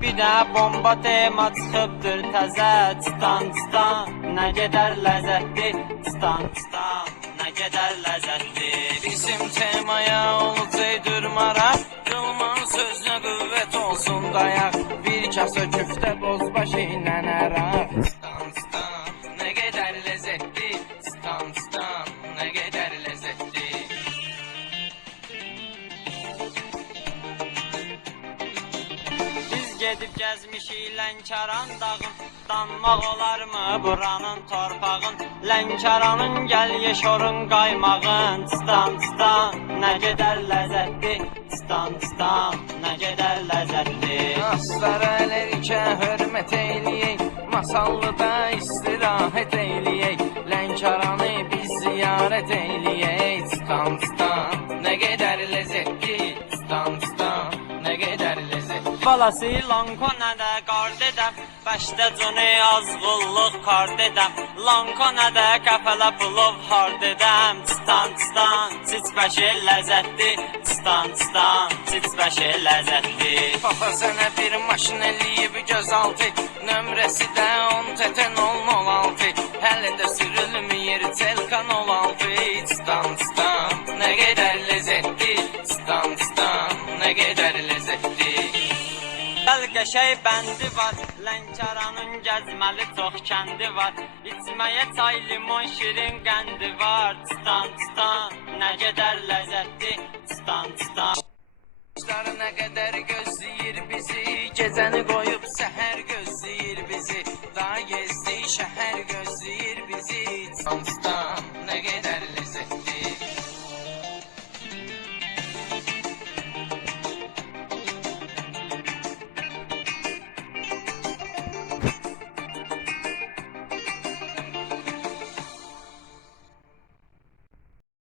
Bir də bomba tema çıxıbdır təzə. Çıtan çıtan, nə qədər ləzzətli. Çıtan çıtan, nə qədər ləzzətli. Bizim temaya olacaq durmaraq, Qılman sözünə qüvvət olsun dayaq. Bir kasa küftə bozbaş inənərək. Çıtan çıtan, nə qədər ləzzətli. Çıtan çıtan, nə qədər ləzzətli. Gedib gəzmişik Lənkəran dağın. Danmaq olarmı buranın torpağın? Lənkəranın gəl yeşorun qaymağın. Çıtan çıtan, nə qədər ləzzətli. Çıtan çıtan, nə qədər ləzzətli. Aslara ələrikə hörmət eyləyək, Masallıda istirahət eyləyək, Lənkəranı biz ziyarət eyləyək. Çıtan çıtan, nə qədər ləzzətli. Çıtan çıtan, nə qədər ləzzətli. Balası Lanko nədə qar dedəm, Bəşdə cuni azğıllıq kar dedəm. Lanko nədə qəfələ pulov har dedəm. Çıtan çıtan, çiçbəşi ləzzətli. Çıtan çıtan, çiçbəşi ləzzətli. Papa sənə bir maşın eləyib gözaltı, nömrəsi də 10 TT 006. Hələ də sürülməyir Telkan 06. Çıtan çıtan, nə qədər ləzzətli. Çıtan çıtan, nə qədər ləzzətli. Gəl qəşəy bəndi var, Lənkəranın gəzməli çox kəndi var. İçməyə çay, limon, şirin qəndi var. Çıtan çıtan, nə qədər ləzzətli. Çıtan çıtan. Quşlar nə qədər gözləyir bizi, gecəni